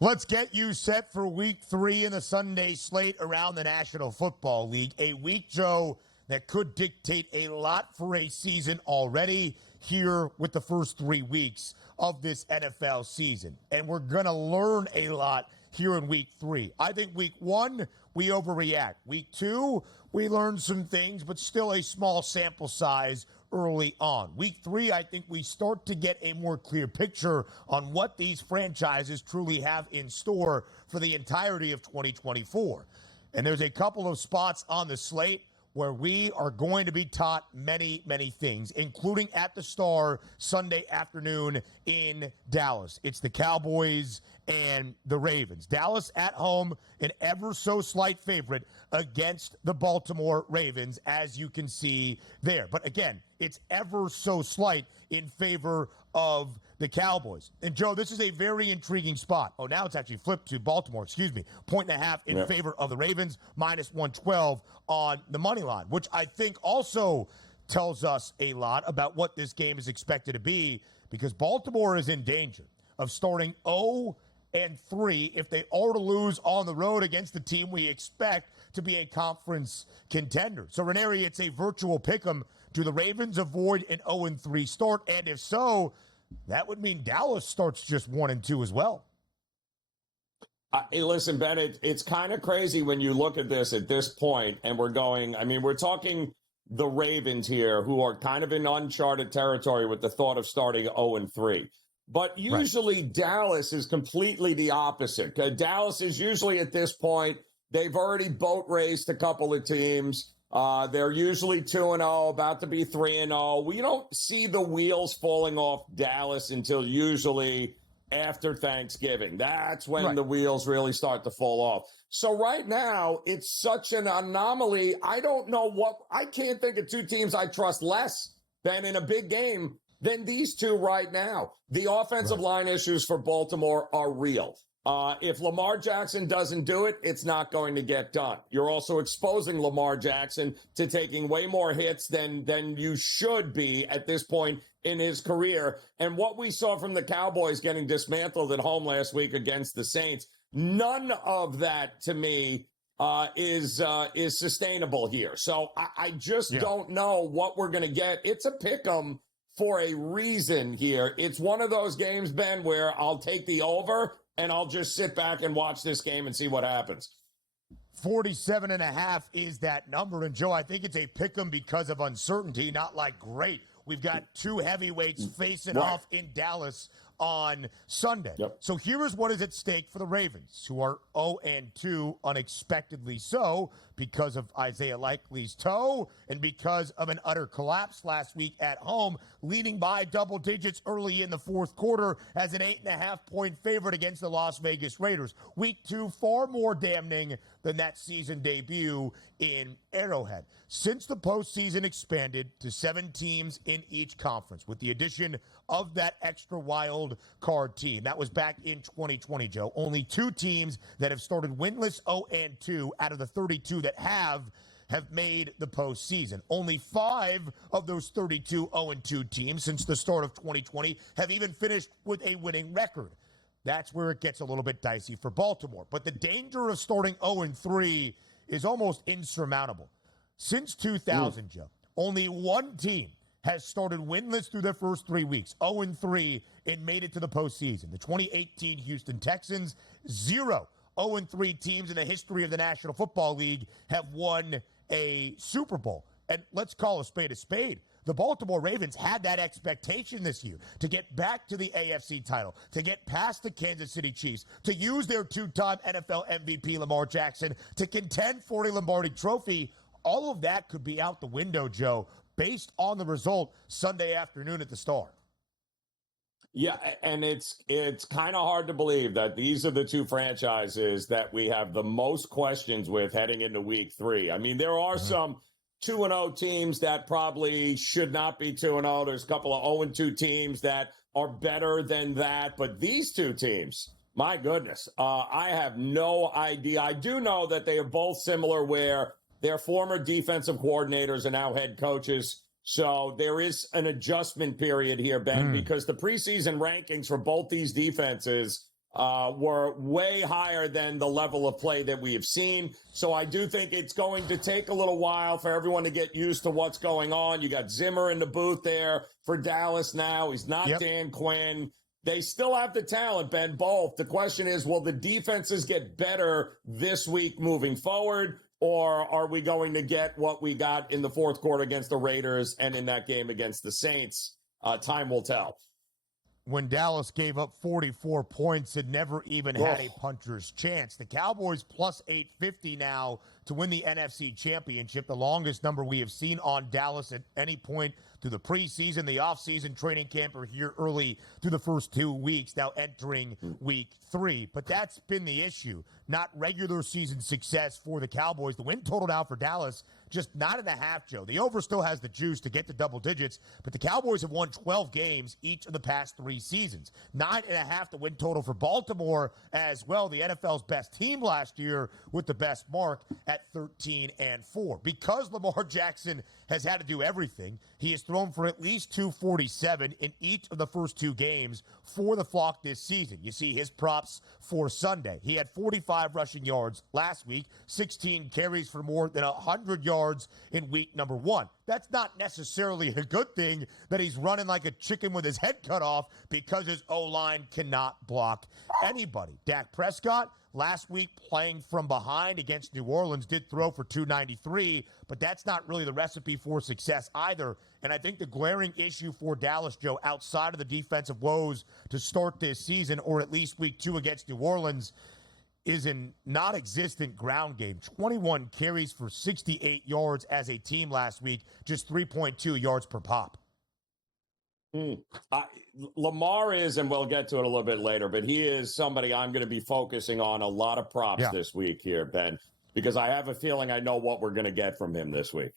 Let's get you set for week 3 in the Sunday slate around the National Football League. A week, Joe, that could dictate a lot for a season already here with the first 3 weeks of this NFL season. And we're going to learn a lot here in week 3. I think week 1, we overreact. Week 2, we learn some things, but still a small sample size early on. Week 3, I think we start to get a more clear picture on what these franchises truly have in store for the entirety of 2024. And there's a couple of spots on the slate where we are going to be taught many, many things, including at the Star Sunday afternoon in Dallas. It's the Cowboys and the Ravens. Dallas at home, an ever so slight favorite against the Baltimore Ravens, as you can see there. But again, it's ever so slight in favor of the Cowboys. And Joe, this is a very intriguing spot. Oh, now it's actually flipped to Baltimore, 1.5 in favor of the Ravens, minus 112 on the money line, which I think also tells us a lot about what this game is expected to be, because Baltimore is in danger of starting 0-3 if they are to lose on the road against the team we expect to be a conference contender. So, Ranieri, it's a virtual pick'em. Do the Ravens avoid an 0-3 start? And if so, that would mean Dallas starts just 1-2 as well. Hey, listen, Ben, it's kind of crazy when you look at this at this point, and we're talking the Ravens here, who are kind of in uncharted territory with the thought of starting 0-3. But usually Dallas is completely the opposite. Dallas is usually at this point, they've already boat raced a couple of teams. They're usually 2-0, about to be 3-0. We don't see the wheels falling off Dallas until usually after Thanksgiving. That's when the wheels really start to fall off. So right now, it's such an anomaly. I can't think of two teams I trust less than in a big game than these two right now. The offensive line issues for Baltimore are real. If Lamar Jackson doesn't do it, it's not going to get done. You're also exposing Lamar Jackson to taking way more hits than you should be at this point in his career. And what we saw from the Cowboys getting dismantled at home last week against the Saints, none of that to me is sustainable here. So I just don't know what we're going to get. It's a pick'em for a reason here. It's one of those games, Ben, where I'll take the over and I'll just sit back and watch this game and see what happens. 47.5 is that number. And, Joe, I think it's a pick'em because of uncertainty, not like great. We've got two heavyweights facing off in Dallas on Sunday. So here is what is at stake for the Ravens, who are 0-2, unexpectedly so, because of Isaiah Likely's toe and because of an utter collapse last week at home, leading by double digits early in the fourth quarter as an 8.5-point favorite against the Las Vegas Raiders. Week 2, far more damning than that season debut in Arrowhead. Since the postseason expanded to 7 teams in each conference, with the addition of that extra wild card team, that was back in 2020, Joe. Only 2 teams that have started winless 0-2 out of the 32 that have made the postseason. Only 5 of those 32 0-2 teams since the start of 2020 have even finished with a winning record. That's where it gets a little bit dicey for Baltimore. But the danger of starting 0-3 is almost insurmountable. Since 2000, Joe, only 1 team has started winless through their first 3 weeks, 0-3, and made it to the postseason. The 2018 Houston Texans, 0 0-3 teams in the history of the National Football League have won a Super Bowl. And let's call a spade a spade. The Baltimore Ravens had that expectation this year to get back to the AFC title, to get past the Kansas City Chiefs, to use their 2-time NFL MVP Lamar Jackson, to contend for a Lombardi Trophy. All of that could be out the window, Joe, based on the result Sunday afternoon at the Star. Yeah, and it's kind of hard to believe that these are the two franchises that we have the most questions with heading into week 3. I mean, there are some 2-0 teams that probably should not be 2-0. There's a couple of 0-2 teams that are better than that. But these two teams, my goodness, I have no idea. I do know that they are both similar where their former defensive coordinators are now head coaches. So there is an adjustment period here, Ben, because the preseason rankings for both these defenses were way higher than the level of play that we have seen. So I do think it's going to take a little while for everyone to get used to what's going on. You got Zimmer in the booth there for Dallas now. He's not Dan Quinn. They still have the talent, Ben, both. The question is, will the defenses get better this week moving forward, or are we going to get what we got in the fourth quarter against the Raiders and in that game against the Saints? Time will tell. When Dallas gave up 44 points and never even had a puncher's chance. The Cowboys plus 850 now to win the NFC Championship, the longest number we have seen on Dallas at any point through the preseason, the offseason, training camp, or here early through the first 2 weeks, now entering week 3. But that's been the issue, not regular season success for the Cowboys. The win total now for Dallas, just 9.5, Joe. The over still has the juice to get to double digits, but the Cowboys have won 12 games each of the past 3 seasons. 9.5 the win total for Baltimore as well, the NFL's best team last year with the best mark at 13-4. Because Lamar Jackson has had to do everything, he has thrown for at least 247 in each of the first 2 games for the Flock this season. You see his props for Sunday. He had 45 rushing yards last week, 16 carries for more than 100 yards in week number 1. That's not necessarily a good thing that he's running like a chicken with his head cut off because his O-line cannot block anybody. Dak Prescott, last week playing from behind against New Orleans, did throw for 293, but that's not really the recipe for success either. And I think the glaring issue for Dallas, Joe, outside of the defensive woes to start this season, or at least week 2 against New Orleans, is a non-existent ground game. 21 carries for 68 yards as a team last week, just 3.2 yards per pop. Lamar is, and we'll get to it a little bit later, but he is somebody I'm going to be focusing on a lot of props this week here, Ben, because I have a feeling I know what we're going to get from him this week.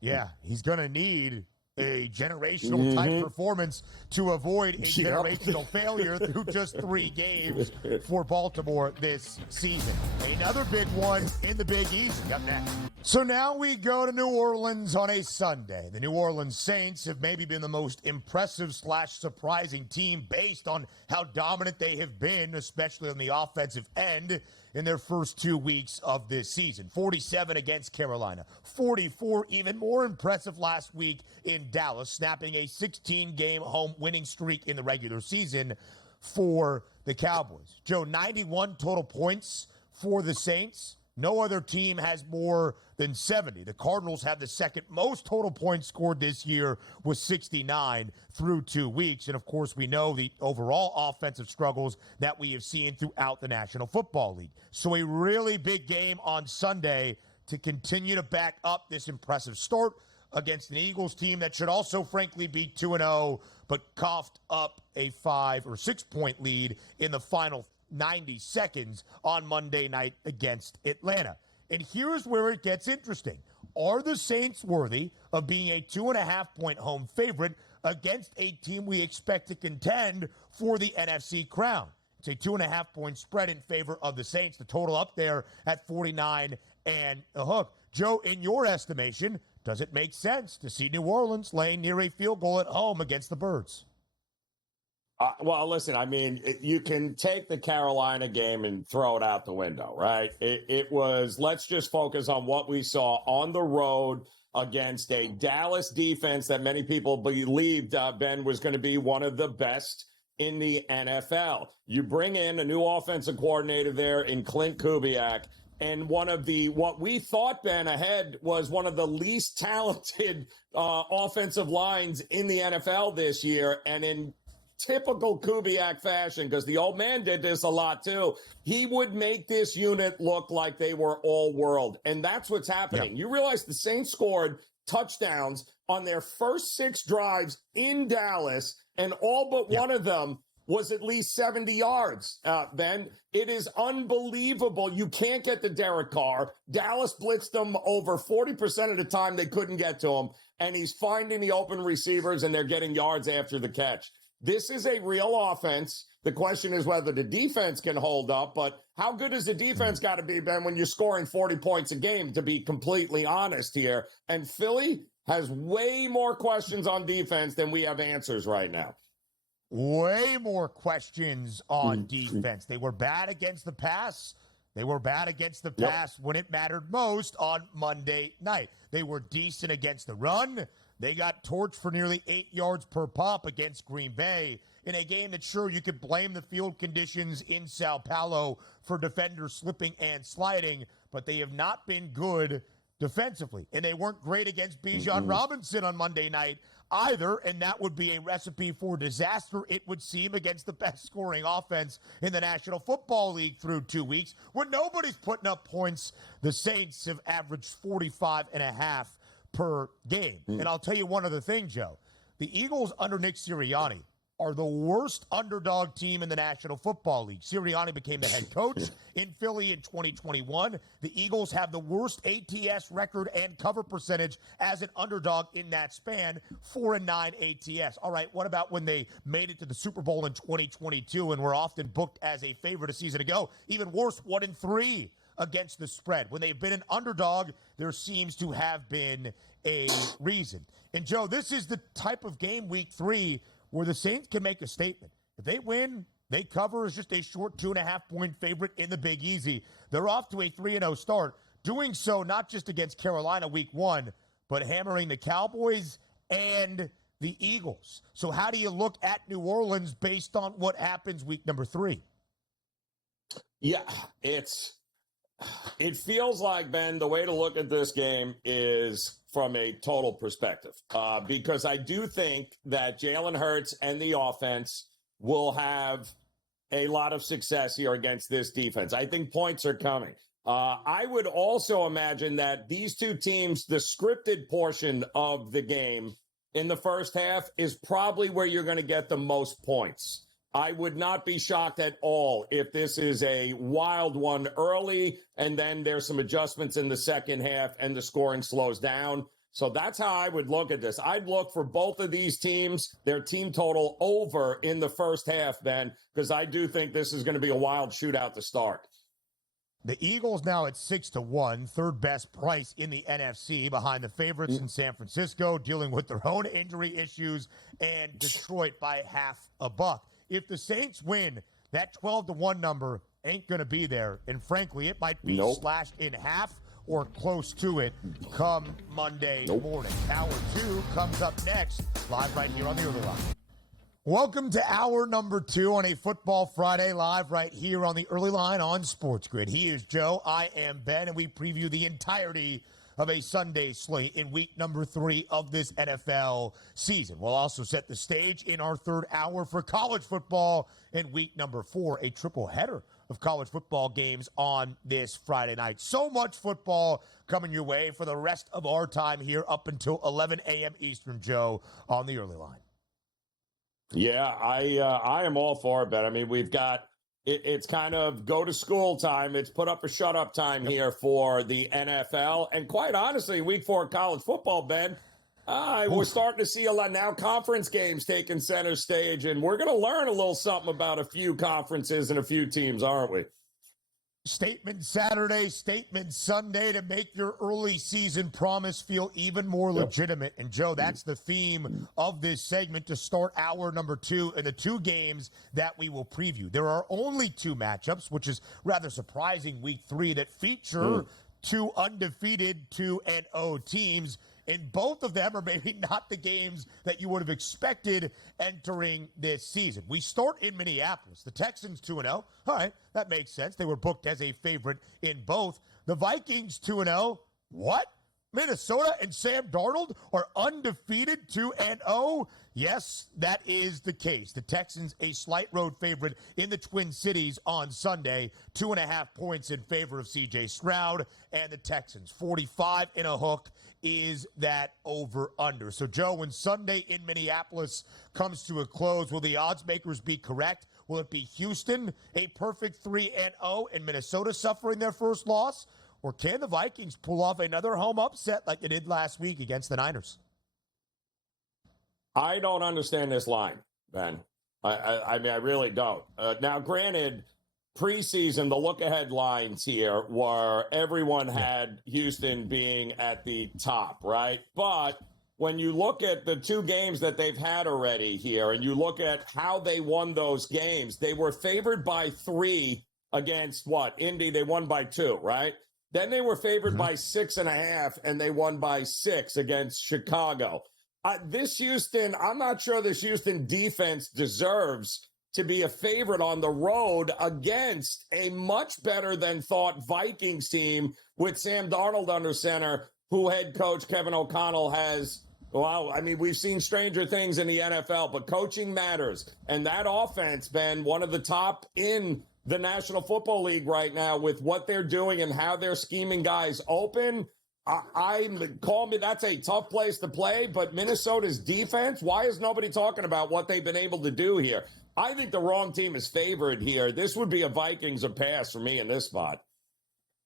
Yeah, he's going to need a generational type performance to avoid a generational failure through just 3 games for Baltimore this season. Another big one in the Big Easy up next. So now we go to New Orleans on a Sunday. The New Orleans Saints have maybe been the most impressive / surprising team based on how dominant they have been, especially on the offensive end in their first 2 weeks of this season. 47 against Carolina, 44, even more impressive last week in Dallas, snapping a 16-game home winning streak in the regular season for the Cowboys. Joe, 91 total points for the Saints. No other team has more than 70. The Cardinals have the second most total points scored this year with 69 through 2 weeks. And, of course, we know the overall offensive struggles that we have seen throughout the National Football League. So a really big game on Sunday to continue to back up this impressive start against an Eagles team that should also, frankly, be 2-0, but coughed up a 5 or 6 point lead in the final 90 seconds on Monday night against Atlanta. And here's where it gets interesting. Are the Saints worthy of being a 2.5 point home favorite against a team we expect to contend for the NFC crown? It's a 2.5 point spread in favor of the Saints. The total up there at 49 and a hook. Joe, in your estimation, does it make sense to see New Orleans laying near a field goal at home against the Birds? Well, listen, I mean, you can take the Carolina game and throw it out the window, right? It was, let's just focus on what we saw on the road against a Dallas defense that many people believed, Ben, was going to be one of the best in the NFL. You bring in a new offensive coordinator there in Clint Kubiak, and one of the, what we thought, Ben, ahead was one of the least talented offensive lines in the NFL this year, and in typical Kubiak fashion, because the old man did this a lot too, he would make this unit look like they were all world. And that's what's happening. Yep. You realize the Saints scored touchdowns on their first 6 drives in Dallas, and all but one of them was at least 70 yards, Ben. It is unbelievable. You can't get to Derek Carr. Dallas blitzed them over 40% of the time they couldn't get to him, and he's finding the open receivers, and they're getting yards after the catch. This is a real offense. The question is whether the defense can hold up, but how good has the defense got to be, Ben, when you're scoring 40 points a game, to be completely honest here? And Philly has way more questions on defense than we have answers right now. way more questions on defense. They were bad against the pass. They were bad against the pass when it mattered most on Monday night. They were decent against the run. They got torched for nearly 8 yards per pop against Green Bay in a game that, sure, you could blame the field conditions in Sao Paulo for defenders slipping and sliding, but they have not been good defensively. And they weren't great against Bijan Robinson on Monday night either, and that would be a recipe for disaster, it would seem, against the best scoring offense in the National Football League through 2 weeks. When nobody's putting up points, the Saints have averaged 45.5 per game. And I'll tell you one other thing, Joe. The Eagles under Nick Sirianni are the worst underdog team in the National Football League. Sirianni became the head coach in Philly in 2021. The Eagles have the worst ATS record and cover percentage as an underdog in that span, 4-9 ATS. All right, what about when they made it to the Super Bowl in 2022 and were often booked as a favorite a season ago? Even worse, 1-3 against the spread. When they've been an underdog, there seems to have been a reason. And, Joe, this is the type of game, week 3, where the Saints can make a statement. If they win, they cover as just a short 2.5-point favorite in the Big Easy. They're off to a 3-0 start, doing so not just against Carolina week 1, but hammering the Cowboys and the Eagles. So how do you look at New Orleans based on what happens week number 3? Yeah, it feels like, Ben, the way to look at this game is from a total perspective, because I do think that Jalen Hurts and the offense will have a lot of success here against this defense. I think points are coming. I would also imagine that these two teams, the scripted portion of the game in the first half is probably where you're going to get the most points. I would not be shocked at all if this is a wild one early and then there's some adjustments in the second half and the scoring slows down. So that's how I would look at this. I'd look for both of these teams, their team total over in the first half, Ben, because I do think this is going to be a wild shootout to start. The Eagles now at 6-1, third best price in the NFC, behind the favorites in San Francisco, dealing with their own injury issues, and Detroit by $0.50. If the Saints win, that 12-1 number ain't going to be there. And frankly, it might be slashed in half or close to it come Monday morning. Hour 2 comes up next, live right here on the Early Line. Welcome to hour number 2 on a Football Friday, live right here on the Early Line on SportsGrid. He is Joe, I am Ben, and we preview the entirety of a Sunday slate in week number 3 of this NFL season. We'll also set the stage in our third hour for college football in week number 4, a triple header of college football games on this Friday night. So much football coming your way for the rest of our time here up until 11 a.m. Eastern, Joe, on the Early Line. Yeah, I am all for it, Ben. I mean, we've got it's kind of go to school time. It's put up or shut up time here for the NFL. And quite honestly, week 4 college football, Ben, we're starting to see a lot now conference games taking center stage. And we're going to learn a little something about a few conferences and a few teams, aren't we? Statement Saturday, statement Sunday to make your early season promise feel even more legitimate. And, Joe, that's the theme of this segment to start hour number 2 and the 2 games that we will preview. There are only 2 matchups, which is rather surprising week 3, that feature 2 undefeated 2-0 teams. And both of them are maybe not the games that you would have expected entering this season. We start in Minneapolis. The Texans 2-0. All right, that makes sense. They were booked as a favorite in both. The Vikings 2-0. What? Minnesota and Sam Darnold are undefeated 2-0? Yes, that is the case. The Texans a slight road favorite in the Twin Cities on Sunday. 2.5 points in favor of C.J. Stroud and the Texans. 45 in a hook is that over-under. So, Joe, when Sunday in Minneapolis comes to a close, will the odds makers be correct? Will it be Houston, a perfect 3-0, and Minnesota suffering their first loss? Or can the Vikings pull off another home upset like they did last week against the Niners? I don't understand this line, Ben. I mean, I really don't. Now, granted, preseason, the look-ahead lines here were everyone had Houston being at the top, right? But when you look at the two games that they've had already here and you look at how they won those games, they were favored by 3 against Indy. They won by 2, right? Then they were favored by 6.5, and they won by 6 against Chicago. This Houston, I'm not sure this Houston defense deserves to be a favorite on the road against a much better than thought Vikings team with Sam Darnold under center, who head coach Kevin O'Connell has. Well, I mean, we've seen stranger things in the NFL, but coaching matters. And that offense, Ben, one of the top in the National Football League right now with what they're doing and how they're scheming guys open. That's a tough place to play, but Minnesota's defense, why is nobody talking about what they've been able to do here? I think the wrong team is favored here. This would be a Vikings or pass for me in this spot.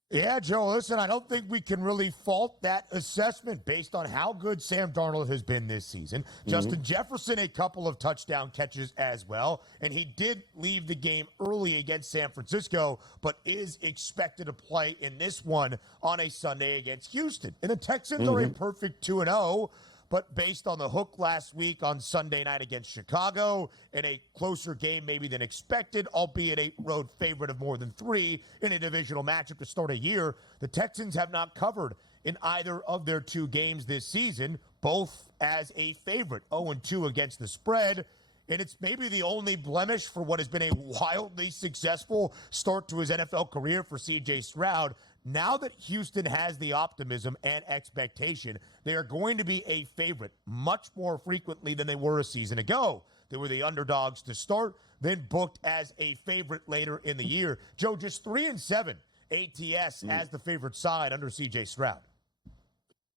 Yeah, Joe, listen, I don't think we can really fault that assessment based on how good Sam Darnold has been this season. Justin Jefferson, a couple of touchdown catches as well, and he did leave the game early against San Francisco, but is expected to play in this one on a Sunday against Houston. And the Texans are a perfect 2-0, but based on the hook last week on Sunday night against Chicago, in a closer game maybe than expected, albeit a road favorite of more than 3 in a divisional matchup to start a year, the Texans have not covered in either of their 2 games this season, both as a favorite, 0-2 against the spread. And it's maybe the only blemish for what has been a wildly successful start to his NFL career for C.J. Stroud. Now that Houston has the optimism and expectation, they are going to be a favorite much more frequently than they were a season ago. They were the underdogs to start, then booked as a favorite later in the year. Joe, just 3-7 ATS as the favorite side under C.J. Stroud.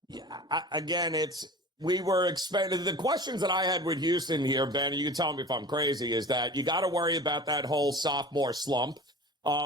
Yeah, again, we were expecting the questions that I had with Houston here, Ben, you can tell me if I'm crazy, is that you got to worry about that whole sophomore slump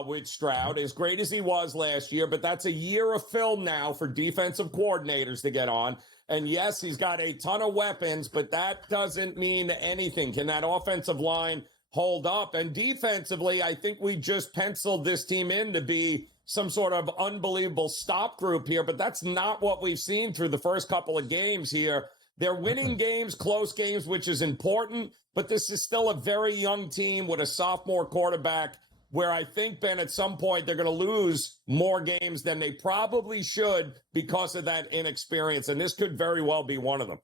with Stroud, as great as he was last year, but that's a year of film now for defensive coordinators to get on. And yes, he's got a ton of weapons, but that doesn't mean anything. Can that offensive line hold up? And defensively, I think we just penciled this team in to be some sort of unbelievable stop group here, but that's not what we've seen through the first couple of games here. They're winning games, close games, which is important, but this is still a very young team with a sophomore quarterback where I think, Ben, at some point they're going to lose more games than they probably should because of that inexperience, and this could very well be one of them.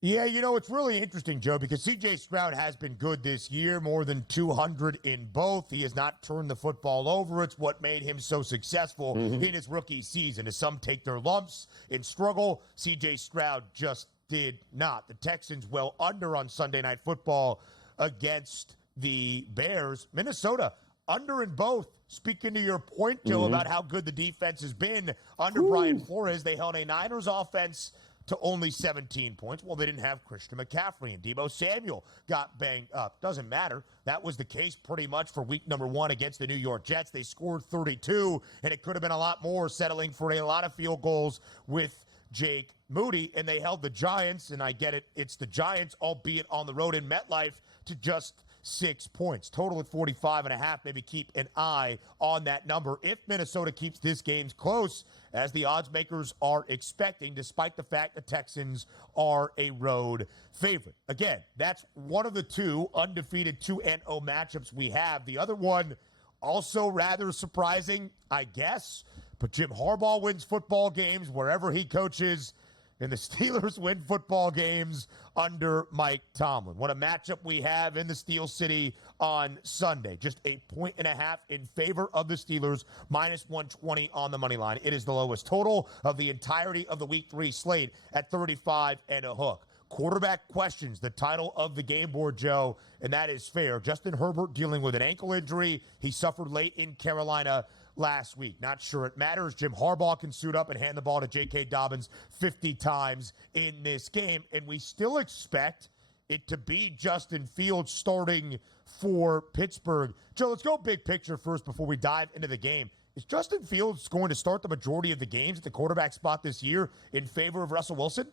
Yeah, it's really interesting, Joe, because C.J. Stroud has been good this year, more than 200 in both. He has not turned the football over. It's what made him so successful in his rookie season. As some take their lumps and struggle, C.J. Stroud just did not. The Texans well under on Sunday Night Football against the Bears. Minnesota under in both. Speaking to your point, Joe, about how good the defense has been under Brian Flores, they held a Niners offense to only 17 points. Well, they didn't have Christian McCaffrey, and Deebo Samuel got banged up. Doesn't matter. That was the case pretty much for week number 1 against the New York Jets. They scored 32, and it could have been a lot more, settling for a lot of field goals with Jake Moody, and they held the Giants, and I get it, it's the Giants, albeit on the road in MetLife, to just 6 points. Total at 45.5. Maybe keep an eye on that number if Minnesota keeps this game close, as the odds makers are expecting, despite the fact the Texans are a road favorite. Again, that's one of the 2 undefeated 2-0 matchups we have. The other one, also rather surprising, I guess, but Jim Harbaugh wins football games wherever he coaches, and the Steelers win football games under Mike Tomlin. What a matchup we have in the Steel City on Sunday. Just 1.5 points in favor of the Steelers, minus 120 on the money line. It is the lowest total of the entirety of the Week 3 slate at 35 and a hook. Quarterback questions, the title of the game board, Joe, and that is fair. Justin Herbert dealing with an ankle injury. He suffered late in Carolina last week. Not sure it matters. Jim Harbaugh can suit up and hand the ball to J.K. Dobbins 50 times in this game, and we still expect it to be Justin Fields starting for Pittsburgh. Joe, let's go big picture first before we dive into the game. Is Justin Fields going to start the majority of the games at the quarterback spot this year in favor of Russell Wilson?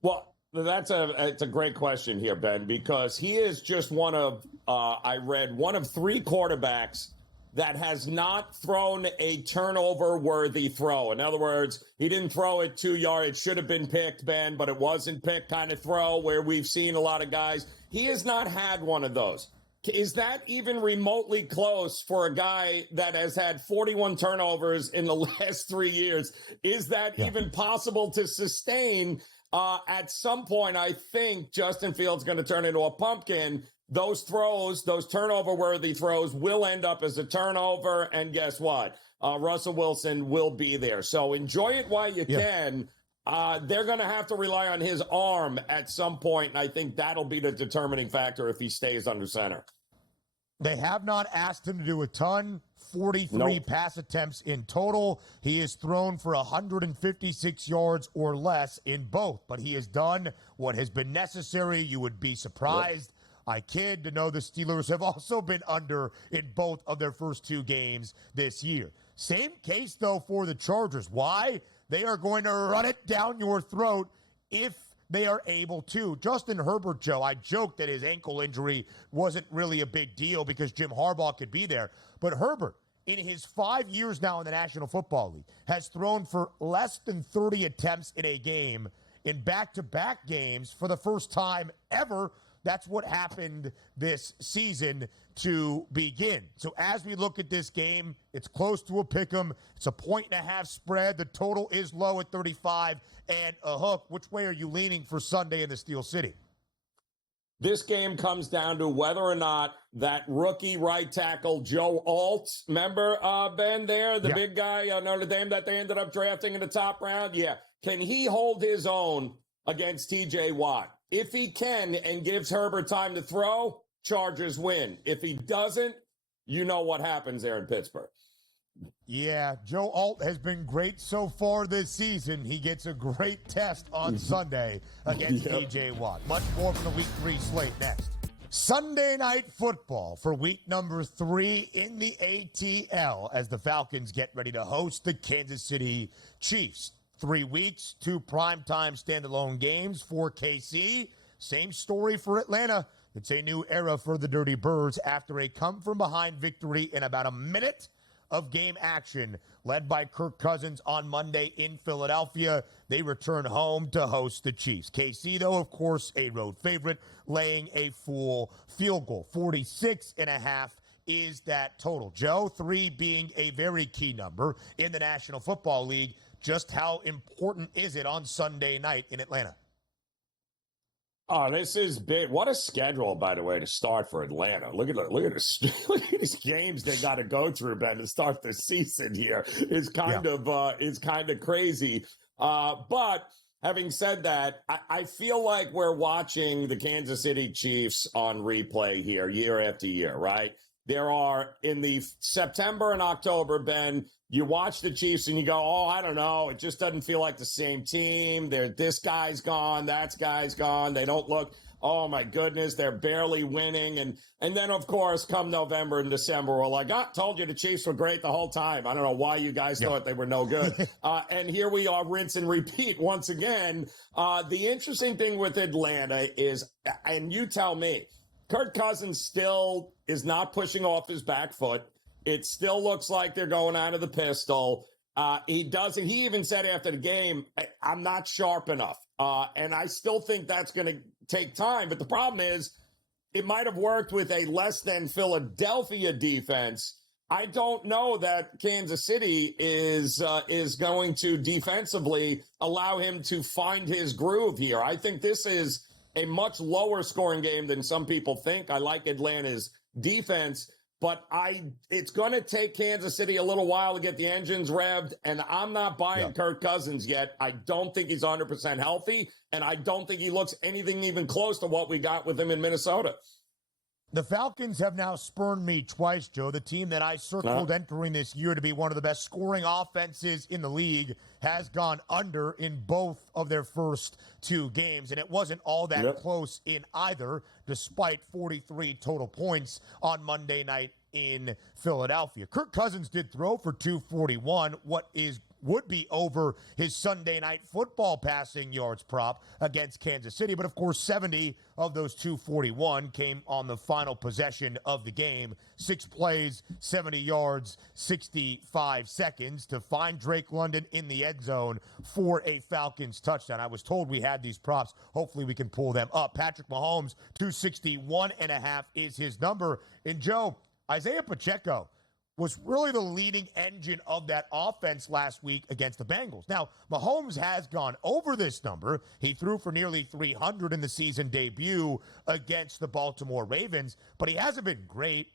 Well, it's a great question here, Ben, because he is just one of 3 quarterbacks that has not thrown a turnover-worthy throw. In other words, he didn't throw it 2 yards. It should have been picked, Ben, but it wasn't picked kind of throw where we've seen a lot of guys. He has not had one of those. Is that even remotely close for a guy that has had 41 turnovers in the last 3 years? Is that even possible to sustain? At some point, I think Justin Fields is going to turn into a pumpkin. Those throws, those turnover-worthy throws will end up as a turnover, and guess what? Russell Wilson will be there. So enjoy it while you can. They're going to have to rely on his arm at some point, and I think that'll be the determining factor if he stays under center. They have not asked him to do a ton. 43 pass attempts in total. He has thrown for 156 yards or less in both, but he has done what has been necessary. You would be surprised, I kid, to know the Steelers have also been under in both of their first 2 games this year. Same case, though, for the Chargers. Why? They are going to run it down your throat if they are able to. Justin Herbert, Joe, I joked that his ankle injury wasn't really a big deal because Jim Harbaugh could be there. But Herbert, in his 5 years now in the National Football League, has thrown for less than 30 attempts in a game in back-to-back games for the first time ever. That's what happened this season to begin. So as we look at this game, it's close to a pick'em. It's a 1.5 spread. The total is low at 35 and a hook. Which way are you leaning for Sunday in the Steel City? This game comes down to whether or not that rookie right tackle, Joe Alt, remember, Ben, there, the big guy, Notre Dame that they ended up drafting in the top round? Yeah. Can he hold his own against TJ Watt? If he can and gives Herbert time to throw, Chargers win. If he doesn't, you know what happens there in Pittsburgh. Yeah, Joe Alt has been great so far this season. He gets a great test on Sunday against TJ Watt. Much more from the Week 3 slate next. Sunday Night Football for week number 3 in the ATL as the Falcons get ready to host the Kansas City Chiefs. 3 weeks, 2 primetime standalone games for KC. Same story for Atlanta. It's a new era for the Dirty Birds after a come-from-behind victory in about a minute of game action led by Kirk Cousins on Monday in Philadelphia. They return home to host the Chiefs. KC, though, of course, a road favorite, laying a full field goal. 46.5 is that total. Joe, 3 being a very key number in the National Football League. Just how important is it on Sunday night in Atlanta? Oh, this is big. What a schedule, by the way, to start for Atlanta. Look at these games they got to go through, Ben, to start the season here. It's kind of crazy. But having said that, I feel like we're watching the Kansas City Chiefs on replay here year after year, right? There are, in the September and October, Ben, you watch the Chiefs and you go, oh, I don't know. It just doesn't feel like the same team. This guy's gone. That guy's gone. They don't look, oh, my goodness, they're barely winning. And then, of course, come November and December, we're like, told you the Chiefs were great the whole time. I don't know why you guys thought they were no good. And here we are, rinse and repeat once again. The interesting thing with Atlanta is, and you tell me, Kirk Cousins still is not pushing off his back foot. It still looks like they're going out of the pistol. He even said after the game, I'm not sharp enough. And I still think that's going to take time. But the problem is, it might have worked with a less than Philadelphia defense. I don't know that Kansas City is going to defensively allow him to find his groove here. I think this is a much lower scoring game than some people think. I like Atlanta's defense, but it's going to take Kansas City a little while to get the engines revved, and I'm not buying Kirk Cousins yet. I don't think he's 100% healthy, and I don't think he looks anything even close to what we got with him in Minnesota. The Falcons have now spurned me twice, Joe. The team that I circled entering this year to be one of the best scoring offenses in the league has gone under in both of their first 2 games, and it wasn't all that close in either, despite 43 total points on Monday night in Philadelphia. Kirk Cousins did throw for 241. What is would be over his Sunday Night Football passing yards prop against Kansas City. But, of course, 70 of those 241 came on the final possession of the game. 6 plays, 70 yards, 65 seconds to find Drake London in the end zone for a Falcons touchdown. I was told we had these props. Hopefully we can pull them up. Patrick Mahomes, 261.5 is his number. And, Joe, Isaiah Pacheco was really the leading engine of that offense last week against the Bengals. Now, Mahomes has gone over this number. He threw for nearly 300 in the season debut against the Baltimore Ravens, but he hasn't been great.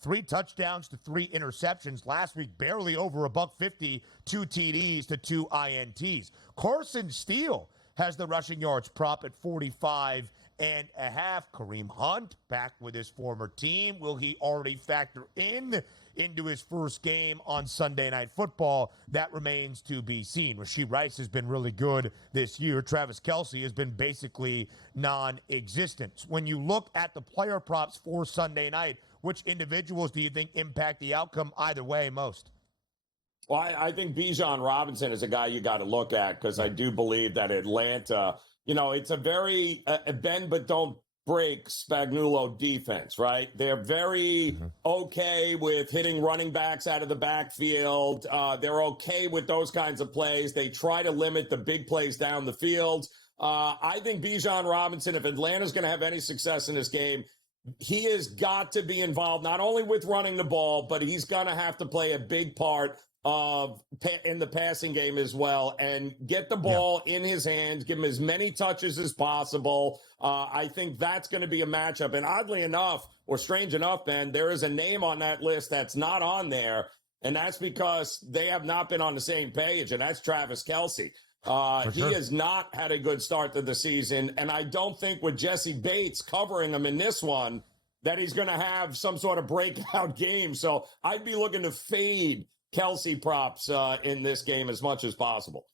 3 touchdowns to 3 interceptions. Last week, barely over $150, 2 TDs to 2 INTs. Carson Steele has the rushing yards prop at 45.5. Kareem Hunt back with his former team. Will he already factor into his first game on Sunday Night Football? That remains to be seen. Rashee Rice has been really good this year. Travis Kelce has been basically non-existent. When you look at the player props for Sunday night, which individuals do you think impact the outcome either way most? Well, I think Bijan Robinson is a guy you got to look at because I do believe that Atlanta, it's a very bend but don't break Spagnuolo defense, right? They're very okay with hitting running backs out of the backfield. They're okay with those kinds of plays. They try to limit the big plays down the field. I think Bijan Robinson, if Atlanta's going to have any success in this game, he has got to be involved not only with running the ball, but he's going to have to play a big part in the passing game as well and get the ball in his hands, give him as many touches as possible. I think that's going to be a matchup. And oddly enough, or strange enough, Ben, there is a name on that list that's not on there, and that's because they have not been on the same page, and that's Travis Kelce. He has not had a good start to the season, and I don't think with Jesse Bates covering him in this one that he's going to have some sort of breakout game. So I'd be looking to fade Kelce props in this game as much as possible.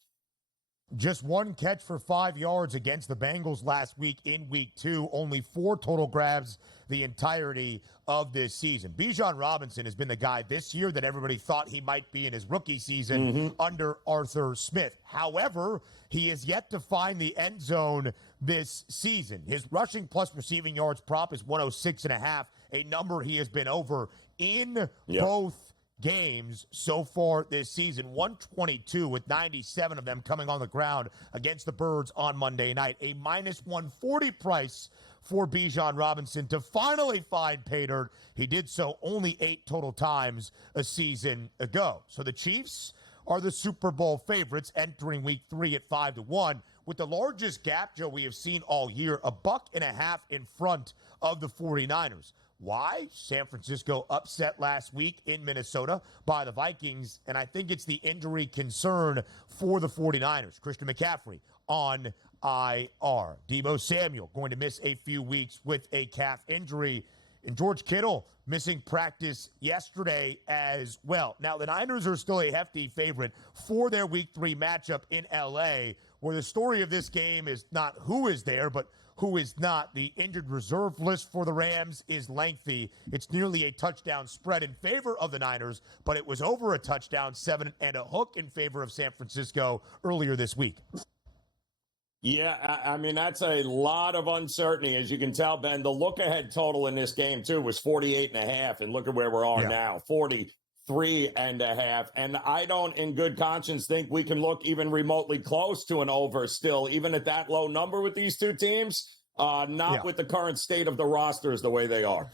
Just 1 catch for 5 yards against the Bengals last week in week 2. Only 4 total grabs the entirety of this season. Bijan Robinson has been the guy this year that everybody thought he might be in his rookie season under Arthur Smith. However, he is yet to find the end zone this season. His rushing plus receiving yards prop is 106.5, a number he has been over in both games so far this season. 122 with 97 of them coming on the ground against the Birds on Monday night. A minus 140 price for Bijan Robinson to finally find pay dirt. He did so only 8 total times a season ago. So the Chiefs are the Super Bowl favorites entering week 3 at 5-1 with the largest gap, Joe, we have seen all year, $1.50 in front of the 49ers. Why? San Francisco upset last week in Minnesota by the Vikings, and I think it's the injury concern for the 49ers. Christian McCaffrey on IR. Deebo Samuel going to miss a few weeks with a calf injury, and George Kittle missing practice yesterday as well. Now, the Niners are still a hefty favorite for their week 3 matchup in L.A., where the story of this game is not who is there, but who is not. The injured reserve list for the Rams is lengthy. It's nearly a touchdown spread in favor of the Niners, but it was over a touchdown, 7 and a hook in favor of San Francisco earlier this week. Yeah, I mean, that's a lot of uncertainty. As you can tell, Ben, the look-ahead total in this game, too, was 48.5, and look at where we are now, 43.5. And I don't, in good conscience, think we can look even remotely close to an over still, even at that low number with these two teams, with the current state of the rosters the way they are.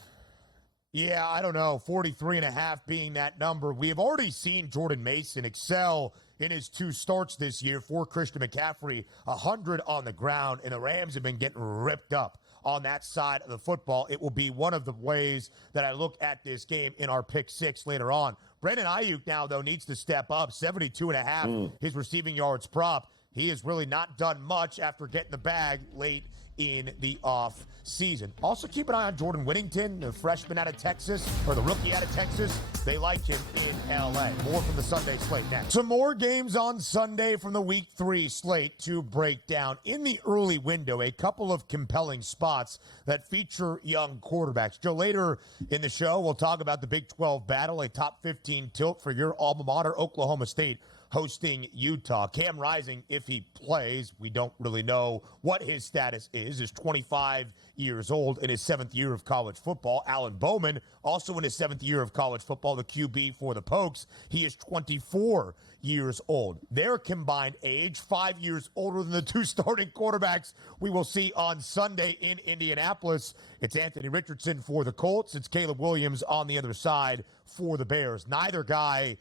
Yeah, I don't know, 43.5 being that number. We have already seen Jordan Mason excel in his 2 starts this year for Christian McCaffrey, 100 on the ground, and the Rams have been getting ripped up on that side of the football. It will be one of the ways that I look at this game in our pick 6 later on. Brandon Ayuk now, though, needs to step up, 72.5, his receiving yards prop. He has really not done much after getting the bag late in the off season. Also keep an eye on Jordan Whittington, the freshman out of Texas, or the rookie out of Texas. They like him in LA. More from the Sunday slate next. Some more games on Sunday from the week 3 slate to break down. In the early window, a couple of compelling spots that feature young quarterbacks. Joe, later in the show, we'll talk about the Big 12 battle, a top 15 tilt for your alma mater, Oklahoma State, hosting Utah. Cam Rising, if he plays, we don't really know what his status is 25 years old in his 7th year of college football. Alan Bowman, also in his 7th year of college football, the QB for the Pokes, he is 24 years old. Their combined age, 5 years older than the two starting quarterbacks we will see on Sunday in Indianapolis. It's Anthony Richardson for the Colts. It's Caleb Williams on the other side for the Bears. Neither guy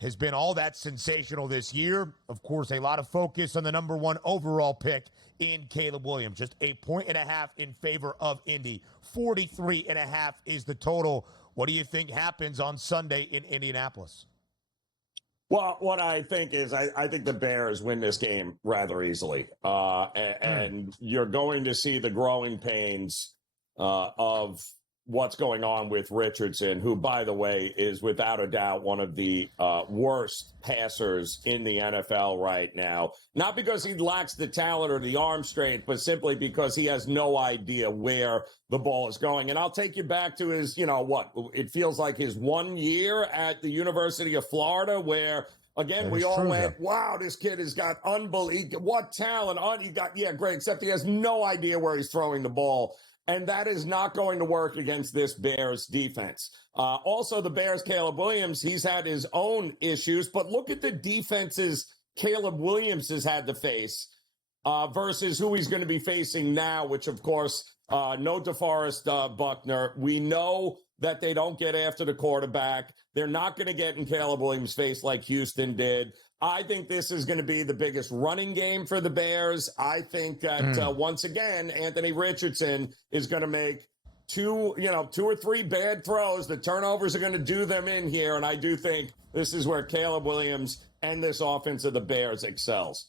has been all that sensational this year. Of course, a lot of focus on the number 1 overall pick in Caleb Williams. Just 1.5 points in favor of Indy. 43.5 is the total. What do you think happens on Sunday in Indianapolis? Well, what I think is I think the Bears win this game rather easily. And you're going to see the growing pains of what's going on with Richardson, who, by the way, is without a doubt one of the worst passers in the NFL right now. Not because he lacks the talent or the arm strength, but simply because he has no idea where the ball is going. And I'll take you back to his, it feels like his 1 year at the University of Florida, where, again, we all went, wow, this kid has got unbelievable, what talent. Great, except he has no idea where he's throwing the ball. And that is not going to work against this Bears defense. Also, the Bears, Caleb Williams, he's had his own issues, but look at the defenses Caleb Williams has had to face versus who he's going to be facing now, which, of course, no DeForest Buckner. We know that they don't get after the quarterback. They're not going to get in Caleb Williams' face like Houston did. I think this is going to be the biggest running game for the Bears. I think that once again, Anthony Richardson is going to make two or three bad throws. The turnovers are going to do them in here. And I do think this is where Caleb Williams and this offense of the Bears excels.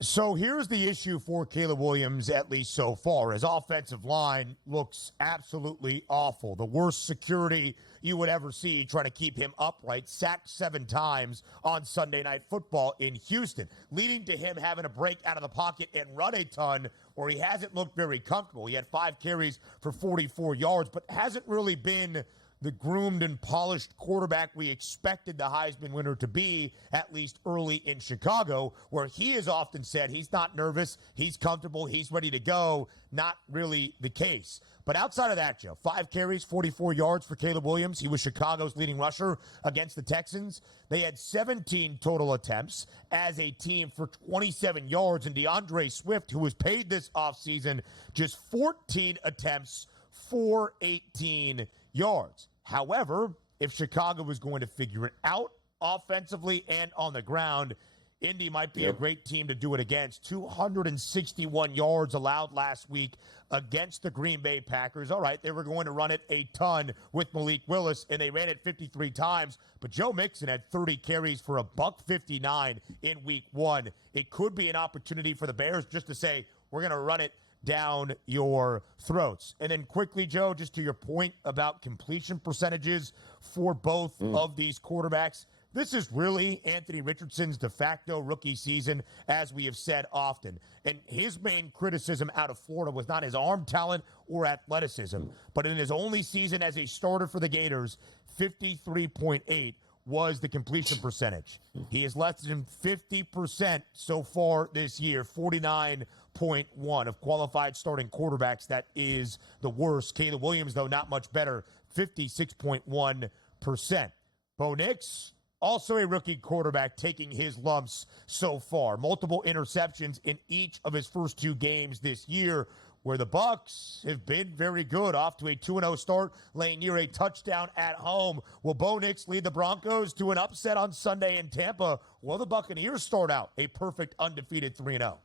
So here's the issue for Caleb Williams, at least so far. His offensive line looks absolutely awful. The worst security you would ever see trying to keep him upright. Sacked 7 times on Sunday Night Football in Houston, leading to him having to break out of the pocket and run a ton where he hasn't looked very comfortable. He had 5 carries for 44 yards, but hasn't really been the groomed and polished quarterback we expected the Heisman winner to be, at least early in Chicago, where he has often said he's not nervous, he's comfortable, he's ready to go. Not really the case. But outside of that, Joe, 5 carries, 44 yards for Caleb Williams. He was Chicago's leading rusher against the Texans. They had 17 total attempts as a team for 27 yards. And DeAndre Swift, who was paid this offseason, just 14 attempts for 18 yards. However, if Chicago was going to figure it out offensively and on the ground, Indy might be a great team to do it against. 261 yards allowed last week against the Green Bay Packers. All right, they were going to run it a ton with Malik Willis, and they ran it 53 times. But Joe Mixon had 30 carries for $159 in week 1. It could be an opportunity for the Bears just to say, we're going to run it down your throats. And then quickly, Joe, just to your point about completion percentages for both of these quarterbacks, this is really Anthony Richardson's de facto rookie season, as we have said often. And his main criticism out of Florida was not his arm talent or athleticism, but in his only season as a starter for the Gators, 53.8 was the completion percentage. He is less than 50% so far this year, 49.1 of qualified starting quarterbacks. That is the worst. Caleb Williams, though, not much better, 56.1%. Bo Nix, also a rookie quarterback, taking his lumps so far. Multiple interceptions in each of his first 2 games this year, where the Bucs have been very good, off to a 2-0 start, laying near a touchdown at home. Will Bo Nix lead the Broncos to an upset on Sunday in Tampa? Will the Buccaneers start out a perfect undefeated 3-0?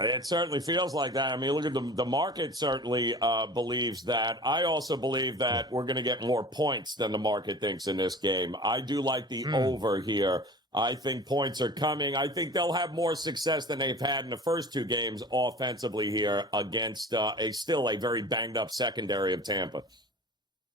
It certainly feels like that. I mean, look at the market certainly believes that. I also believe that we're going to get more points than the market thinks in this game. I do like the over here. I think points are coming. I think they'll have more success than they've had in the first 2 games offensively here against still a very banged up secondary of Tampa.